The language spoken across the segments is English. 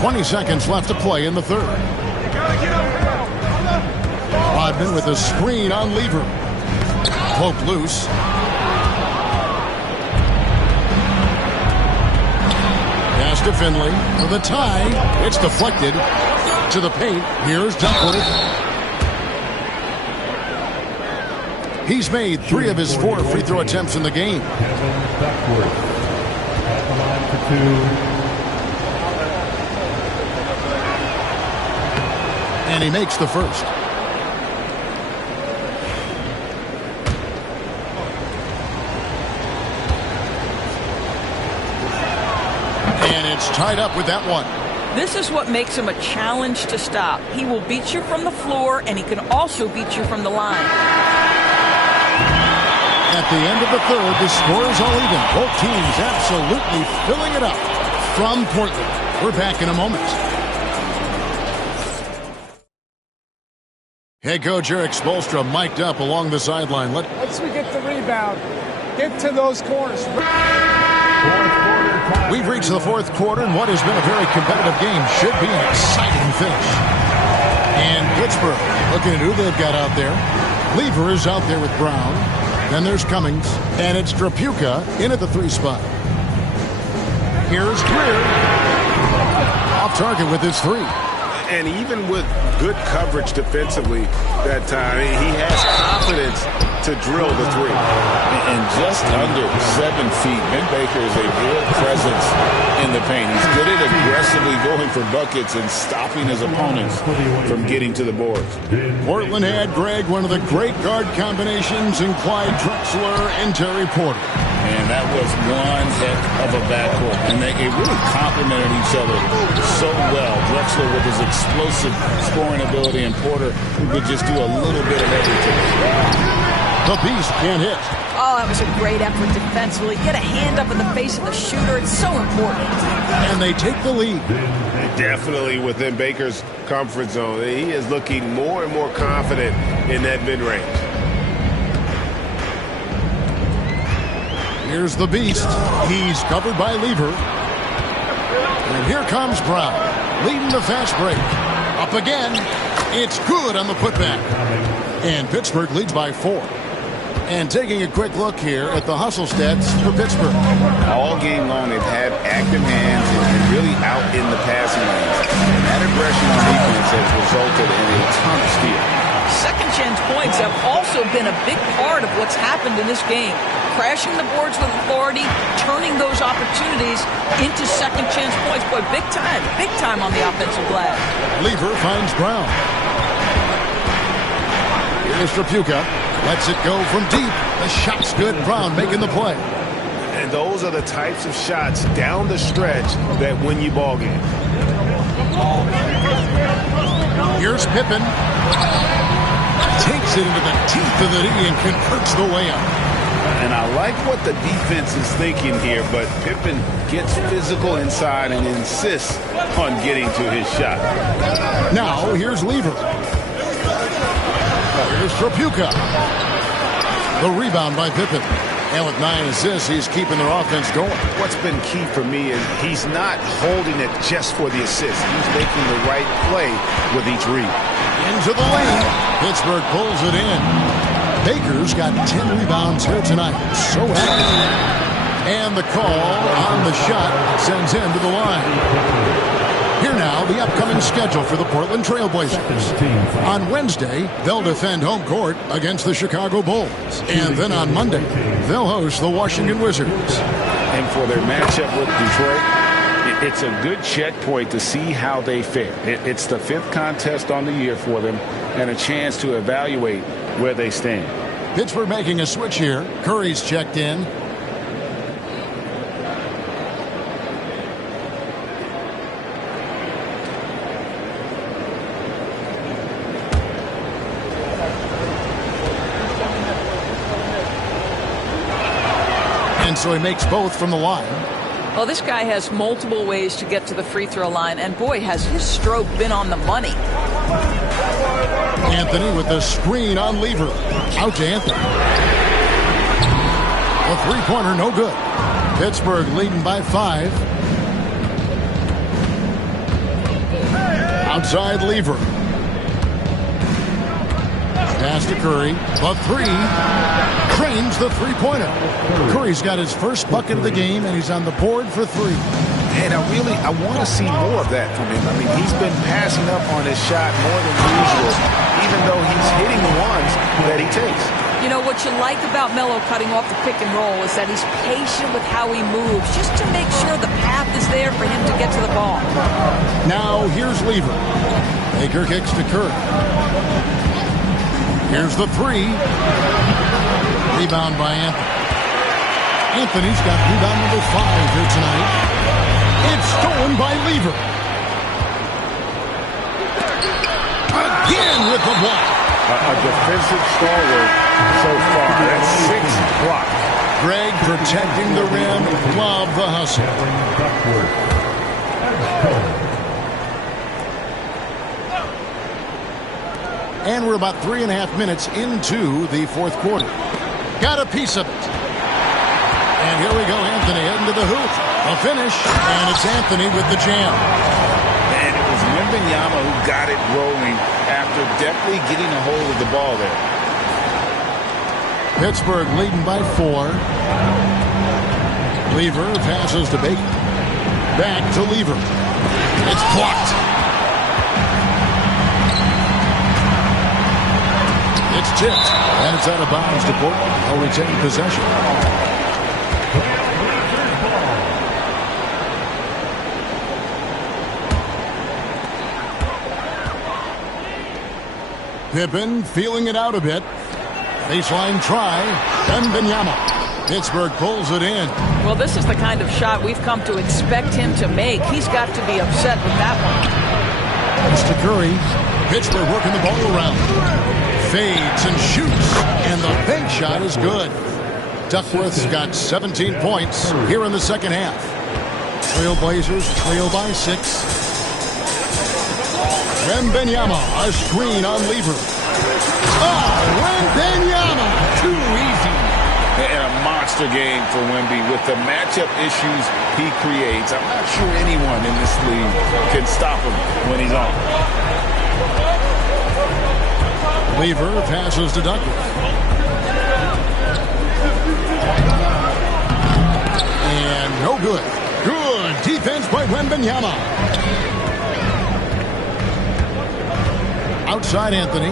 20 seconds left to play in the third. Rodman with a screen on Lever. Poked loose. Pass to Finley for the tie. It's deflected to the paint. Here's Duckworth. He's made 3 of his 4 free throw attempts in the game. And he makes the first. And it's tied up with that one. This is what makes him a challenge to stop. He will beat you from the floor, and he can also beat you from the line. At the end of the third, the score is all even. Both teams absolutely filling it up. From Portland, we're back in a moment. Head coach Eric Spoelstra mic'd up along the sideline. Once we get the rebound, get to those corners. We've reached the fourth quarter, and what has been a very competitive game should be an exciting finish. And Pittsburgh, looking at who they've got out there. Lever is out there with Brown. Then there's Cummings, and it's Drapuka in at the 3 spot. Here's Greer. Off target with his 3. And even with good coverage defensively that time, he has confidence to drill the 3. And just under 7 feet, Ben Baker is a real presence in the paint. He's good at aggressively going for buckets and stopping his opponents from getting to the boards. Portland had, Greg, one of the great guard combinations in Clyde Drexler and Terry Porter. And that was one heck of a backcourt. And they really complemented each other so well. Drexler with his explosive scoring ability and Porter who could just do a little bit of everything. The Beast can't hit. Oh, that was a great effort defensively. Get a hand up in the face of the shooter. It's so important. And they take the lead. Definitely within Baker's comfort zone. He is looking more and more confident in that mid-range. Here's the Beast. He's covered by Lever. And here comes Brown, leading the fast break. Up again. It's good on the putback. And Pittsburgh leads by 4. And taking a quick look here at the hustle stats for Pittsburgh. All game long, they've had active hands and really out in the passing lanes. And that aggression on defense has resulted in a ton of steals. Second chance points have also been a big part of what's happened in this game. Crashing the boards with authority, turning those opportunities into second chance points. Boy, big time on the offensive glass. Lever finds Brown. Here's Drapuka. Lets it go from deep. The shot's good. Brown making the play. And those are the types of shots down the stretch that win you ball games. Here's Pippen. Takes it into the teeth of the knee and converts the layup. And I like what the defense is thinking here, but Pippen gets physical inside and insists on getting to his shot. Now, here's Lever. Here's Drapuka. The rebound by Pippen. And with 9 assists, he's keeping their offense going. What's been key for me is he's not holding it just for the assist. He's making the right play with each read. Into the lane. Pittsburgh pulls it in. Baker's got 10 rebounds here tonight. So happy. And the call on the shot sends him to the line. Here now, the upcoming schedule for the Portland Trailblazers. On Wednesday, they'll defend home court against the Chicago Bulls. And then on Monday, they'll host the Washington Wizards. And for their matchup with Detroit, it's a good checkpoint to see how they fare. It's the 5th contest on the year for them and a chance to evaluate where they stand. Pittsburgh making a switch here. Curry's checked in. And so he makes both from the line. Well, this guy has multiple ways to get to the free throw line, and boy, has his stroke been on the money. Anthony with the screen on Lever. Out to Anthony. A three-pointer, no good. Pittsburgh leading by 5. Outside Lever. Pass to Curry. The three. Trains the three-pointer. Curry's got his first bucket of the game, and he's on the board for three. And I want to see more of that from him. I mean, he's been passing up on his shot more than usual, even though he's hitting the ones that he takes. You know, what you like about Melo cutting off the pick and roll is that he's patient with how he moves, just to make sure the path is there for him to get to the ball. Now, here's Lever. Baker kicks to Curry. Here's the three. Rebound by Anthony. Anthony's got rebound number 5 here tonight. It's stolen by Lever. Again with the block. A defensive stalwart so far. That's 6 blocks. Greg protecting the rim. Love the hustle. And we're about 3.5 minutes into the fourth quarter. Got a piece of it. And here we go, Anthony heading to the hoop. A finish, and it's Anthony with the jam. And it was Wembanyama who got it rolling after definitely getting a hold of the ball there. Pittsburgh leading by 4. Lever passes to Baker. Back to Lever. It's blocked. It's tipped, and it's out of bounds to Portland. They'll retain possession. Pippen feeling it out a bit. Baseline try. Wembanyama. Pittsburgh pulls it in. Well, this is the kind of shot we've come to expect him to make. He's got to be upset with that one. It's to Curry. Pittsburgh working the ball around. Fades and shoots. And the bank shot is good. Duckworth's got 17 points here in the second half. Trailblazers trail by 6. Wembanyama, a screen on Lever. Oh, Wembanyama, too easy. And a monster game for Wemby with the matchup issues he creates. I'm not sure anyone in this league can stop him when he's on. Lever passes to Duckworth. And no good. Good defense by Wembanyama. Outside Anthony.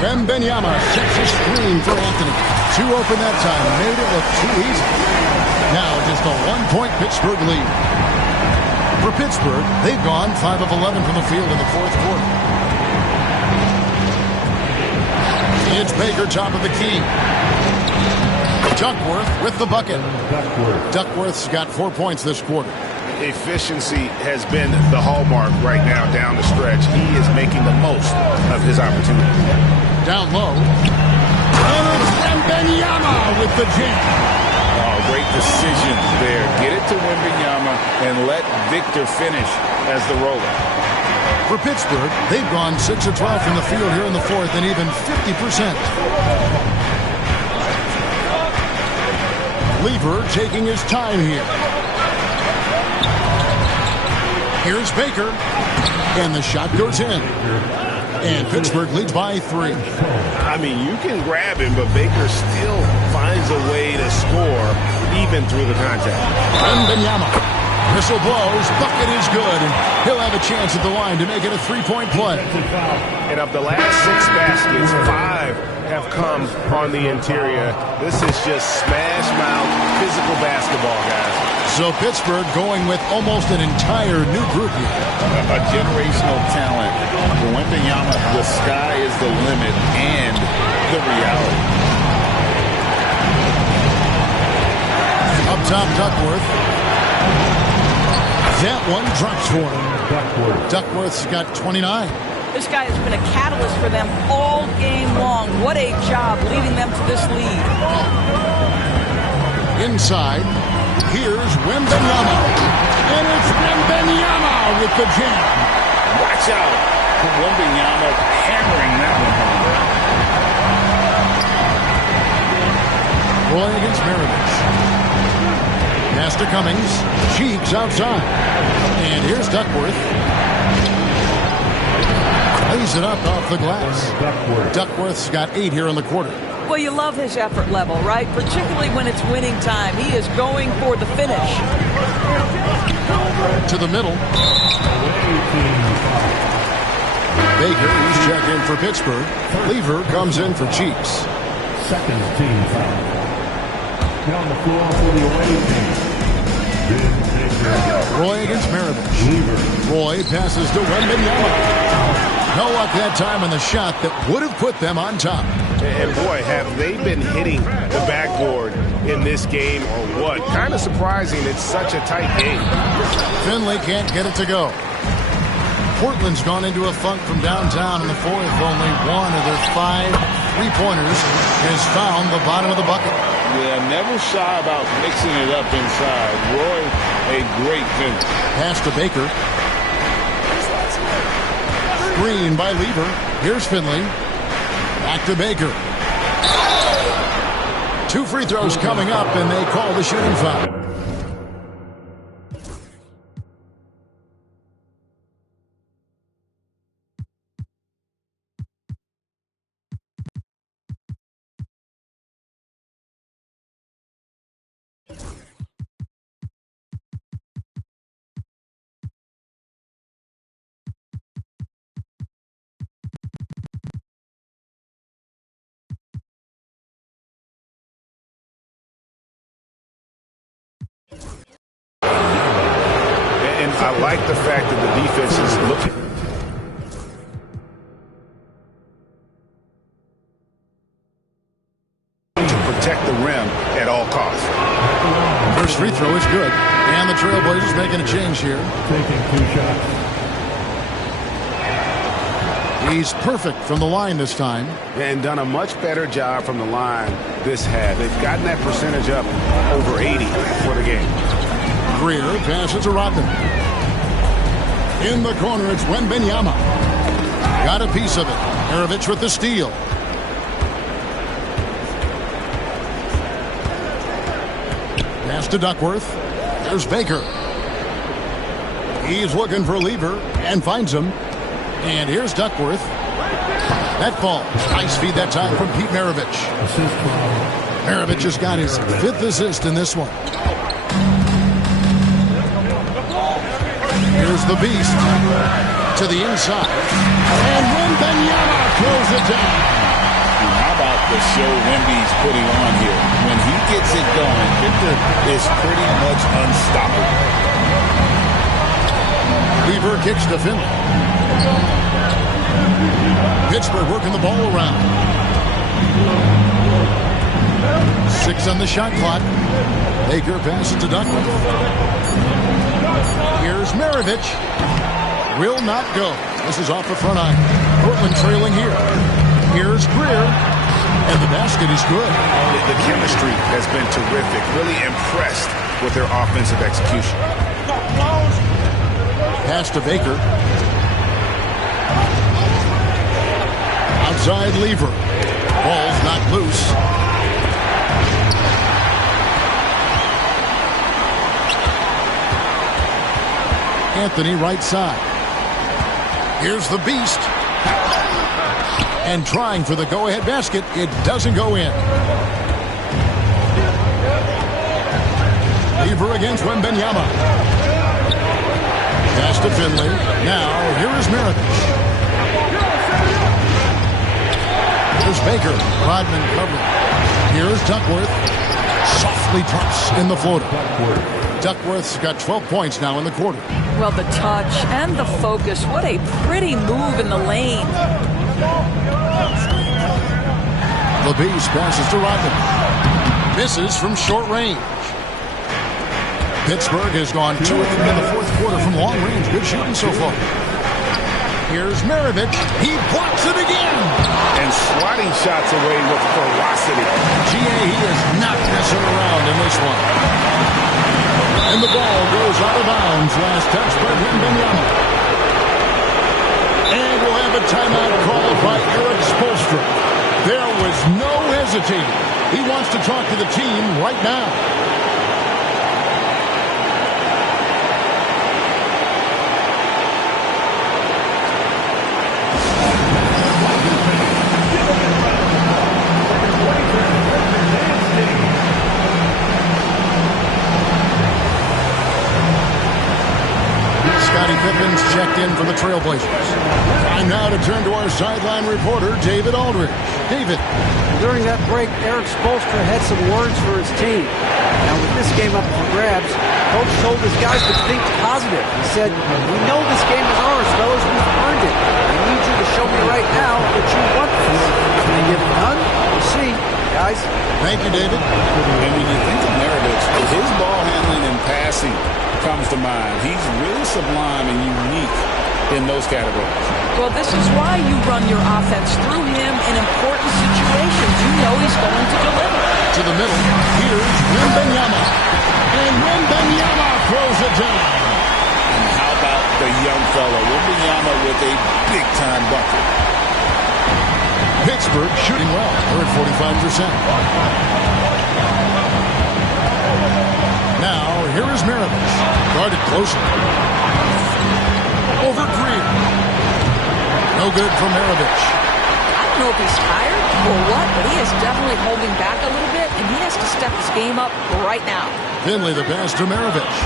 Wembanyama sets a screen for Anthony. Too open that time. Made it look too easy. Now just a 1-point Pittsburgh lead. For Pittsburgh, they've gone 5 of 11 from the field in the fourth quarter. It's Baker, top of the key. Duckworth with the bucket. Duckworth's got 4 points this quarter. Efficiency has been the hallmark right now down the stretch. He is making the most of his opportunity. Down low. And it's Wembanyama with the jam. Oh, great decision there. Get it to Wembanyama and let Victor finish as the roller. For Pittsburgh, they've gone 6 of 12 from the field here in the fourth and even 50%. Lever taking his time here. Here's Baker, and the shot goes in. And Pittsburgh leads by 3. I mean, you can grab him, but Baker still finds a way to score even through the contact. Wembanyama. Whistle blows. Bucket is good. And he'll have a chance at the line to make it a 3-point play. And of the last 6 baskets, 5 have come on the interior. This is just smash mouth physical basketball, guys. So Pittsburgh going with almost an entire new group here. A generational talent. For Wembanyama, the sky is the limit and the reality. Up top, Duckworth. That one drops for him. Duckworth's got 29. This guy has been a catalyst for them all game long. What a job leading them to this lead. Inside, here's Wembanyama. And it's Wembanyama with the jam. Watch out. Wembanyama hammering that one home. Roy against Mariners. Pass to Cummings. Cheeks outside. And here's Duckworth. Lays it up off the glass. Duckworth's got 8 here in the quarter. Well, you love his effort level, right? Particularly when it's winning time. He is going for the finish. To the middle. Baker, who's checked in for Pittsburgh. Lever comes in for Cheeks. Second team foul. On the floor for the away team. Roy against Maravich. Roy passes to Wembanyama. No luck that time on the shot that would have put them on top. And boy, have they been hitting the backboard in this game or what? Kind of surprising. It's such a tight game. Finley can't get it to go. Portland's gone into a funk from downtown in the fourth. Only one of their 5 3-pointers has found the bottom of the bucket. Yeah, never shy about mixing it up inside. Roy, a great finish. Pass to Baker. Screen by Lever. Here's Finley. Back to Baker. 2 free throws coming up, and they call the shooting foul. And I like the fact that the defense is looking to protect the rim at all costs. First free throw is good. And the Trailblazers making a change here. Taking 2 shots. He's perfect from the line this time. And done a much better job from the line this half. They've gotten that percentage up over 80 for the game. Greer passes to Rodman. In the corner, it's Wembanyama. Got a piece of it. Maravich with the steal. Pass to Duckworth. There's Baker. He's looking for Lever and finds him. And here's Duckworth. That falls. Nice feed that time from Pete Maravich. Maravich has got his 5th assist in this one. Here's the beast to the inside. And Wembanyama throws it down. How about the show Wemby's putting on here? When he gets it going, Victor is pretty much unstoppable. Lever kicks to Finley. Pittsburgh working the ball around. 6 on the shot clock. Baker passes to Duckworth. Here's Maravich. Will not go. This is off the front iron. Portland trailing here. Here's Greer. And the basket is good. The chemistry has been terrific. Really impressed with their offensive execution. Pass to Baker. Outside Lever. Ball's not loose. Anthony right side. Here's the beast. And trying for the go-ahead basket. It doesn't go in. Lever against Wembanyama. Pass to Finley. Now, here is Maravich. Here's Baker. Rodman covering. Here's Duckworth. Softly drops in the floater. Duckworth's got 12 points now in the quarter. Well, the touch and the focus. What a pretty move in the lane. The beast passes to Rodman. Misses from short range. Pittsburgh has gone 2 of 3 in the fourth quarter from long range. Good shooting so far. Here's Maravich. He blocks it again. And swatting shots away with ferocity. He is not messing around in this one. And the ball goes out of bounds. Last touch by Wembanyama. And we'll have a timeout called by Eric Spoelstra. There was no hesitating. He wants to talk to the team right now. checked in for the Trailblazers. Time now to turn to our sideline reporter, David Aldridge. David. During that break, Eric Spoelstra had some words for his team. Now, with this game up for grabs, Coach told his guys to think positive. He said, "We know this game is ours, fellas. We've earned it. I need you to show me right now that you want this. Can they get it done? We'll see, guys." Thank you, David. And when you think of Maravich, his ball handling and passing comes to mind. He's really sublime and unique in those categories. Well, this is why you run your offense through him in important situations. You know he's going to deliver. To the middle, here's Wembanyama. And Wembanyama throws it down. And how about the young fellow, Wembanyama, with a big-time bucket. Pittsburgh shooting well. They're at 45%. Now, here is Maravich. Guarded closer. Over Greer. No good for Maravich. I don't know if he's tired or what, but he is definitely holding back a little bit, and he has to step his game up right now. Finley the pass to Maravich.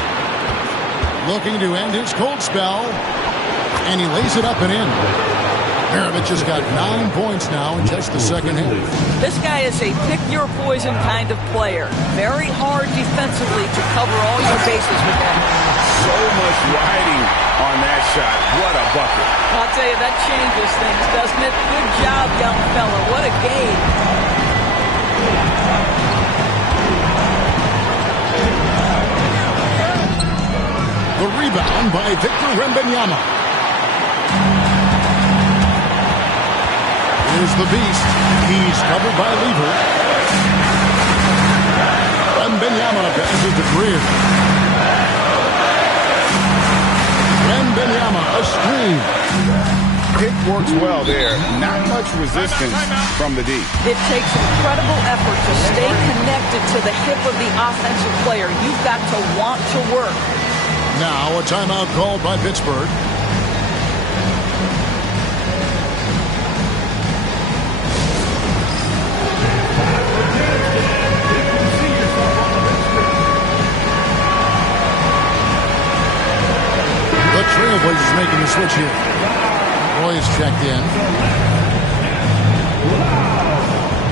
Looking to end his cold spell. And he lays it up and in. Maravich has got 9 points now in just the second half. This guy is a pick-your-poison kind of player. Very hard defensively to cover all your bases with him. So much riding on that shot. What a bucket. I'll tell you, that changes things, doesn't it? Good job, young fella. What a game. The rebound by Victor Wembanyama. Here's the beast. He's covered by Lever. Wembanyama passes to Greer. Wembanyama, a screen. Pick works well there. Not much resistance from the D. It takes incredible effort to stay connected to the hip of the offensive player. You've got to want to work. Now a timeout called by Pittsburgh. The Trailblazers making the switch here. Roy's checked in.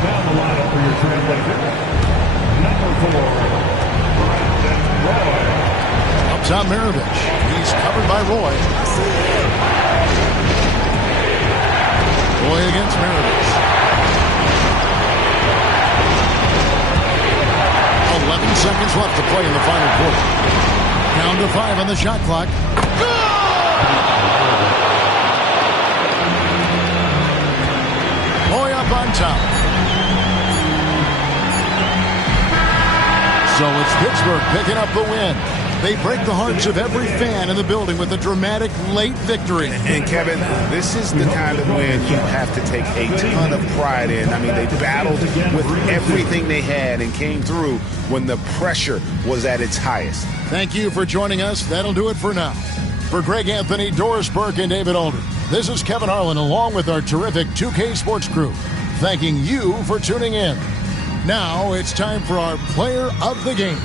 Down the lineup for your Trailblazer. Number 4, Brandon Roy. Up top, Maravich. He's covered by Roy. Roy against Maravich. 11 seconds left to play in the final quarter. Down to 5 on the shot clock. Roy up on top. So it's Pittsburgh picking up the win. They break the hearts of every fan in the building with a dramatic late victory. And Kevin, this is the kind of win you have to take a ton of pride in. I mean, they battled with everything they had and came through when the pressure was at its highest. Thank you for joining us. That'll do it for now. For Greg Anthony, Doris Burke, and David Aldridge, this is Kevin Harlan along with our terrific 2K Sports crew, thanking you for tuning in. Now it's time for our Player of the Game.